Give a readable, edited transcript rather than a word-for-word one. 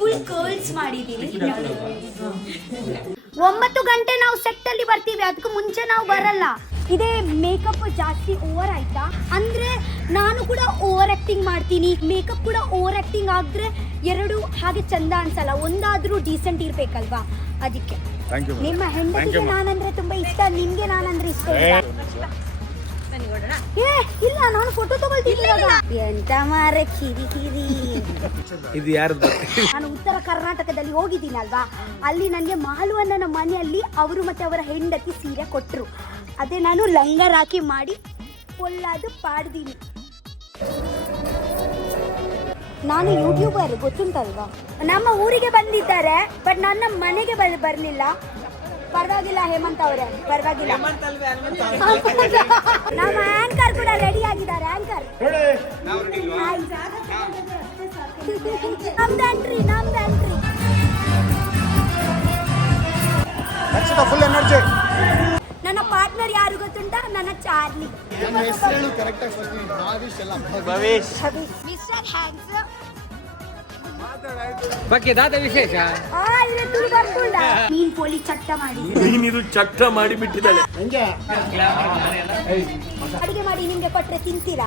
Full curls ಮಾಡಿದೀನಿ. 9 ಗಂಟೆ ನಾವು ಸೆಟ್ ಅಲ್ಲಿ ಬರ್ತೀವಿ, ಅದಕ್ಕೂ ಮುಂಚೆ ನಾವು ಬರಲ್ಲ. ಇದೇ ಮೇಕಪ್ ಜಾಸ್ತಿ ಓವರ್ ಆಯ್ತಾ ಅಂದ್ರೆ ನಾನು ಕೂಡ ಓವರ್ ಆಕ್ಟಿಂಗ್ ಮಾಡ್ತೀನಿ, ಮೇಕಪ್ ಕೂಡ ಓವರ್ ಆಕ್ಟಿಂಗ್ ಆದ್ರೆ ಎರಡು ಹಾಗೆ ಚಂದ ಅನ್ಸಲ್ಲ, ಒಂದಾದ್ರೂ ಡೀಸೆಂಟ್ ಇರ್ಬೇಕಲ್ವಾ. ಅದಕ್ಕೆ ನಿಮ್ಮ ಹೆಂಡತಿಗೆ ನಾನಂದ್ರೆ ತುಂಬಾ ಇಷ್ಟ, ನಿಮ್ಗೆ ನಾನಂದ್ರೆ ಇಷ್ಟ ಇಲ್ಲ. ನಾನು ಫೋಟೋ ತಗೊಳ್ತೀನಿ. ಎಂತ ಮಾರ ಕಿರಿ ಕಿರಿ. ಇದು ಯಾರ್ದು? ನಾನು ಉತ್ತರ ಕರ್ನಾಟಕದಲ್ಲಿ ಹೋಗಿದ್ದೀನಲ್ವಾ, ಅಲ್ಲಿ ನನಗೆ ಮಾಲುವಣ್ಣನ ಮನೆಯಲ್ಲಿ ಅವರು ಮತ್ತೆ ಅವರ ಹೆಂಡತಿ ಸೀರೆ ಕೊಟ್ಟರು. ಅದೇ ನಾನು ಲಂಗ ರಾಖಿ ಮಾಡಿ ಒಳ್ಳಾದು ಪಾಡ್ದೀನಿ. ನಾನು ಯೂಟ್ಯೂಬರ್ ಗೊತ್ತುಂಟಲ್ವಾ. ನಮ್ಮ ಊರಿಗೆ ಬಂದಿದ್ದಾರೆ ಬಟ್ ನನ್ನ ಮನೆಗೆ ಬರಲಿಲ್ಲ. ಪರವಾಗಿಲ್ಲ ಹೇಮಂತ್ ಅವರೇ, ಪರವಾಗಿಲ್ಲ. ನಮ್ಮ ಆಂಕರ್ ಕೂಡ ರೆಡಿ ಆಗಿದ್ದಾರೆ. ಆಂಕರ್ ನಮ್ದು ಎಂಟ್ರಿ. ನನ್ನ ಪಾರ್ಟ್ನರ್ ಯಾರು ಗೊತ್ತುಂಟಾ? ನನ್ನ ಚಾರ್ಲಿ. Mister handsome. ವಿಶೇಷ ನೀನ್ ಪೊಲೀಸ್ ಚಟ್ಟ ಮಾಡಿ ಬಿಟ್ಟಿದ್ದಾಳೆ. ಅಡಿಗೆ ಮಾಡಿ ನಿಮ್ಗೆ ಕೊಟ್ರೆ ತಿಂತೀರಾ?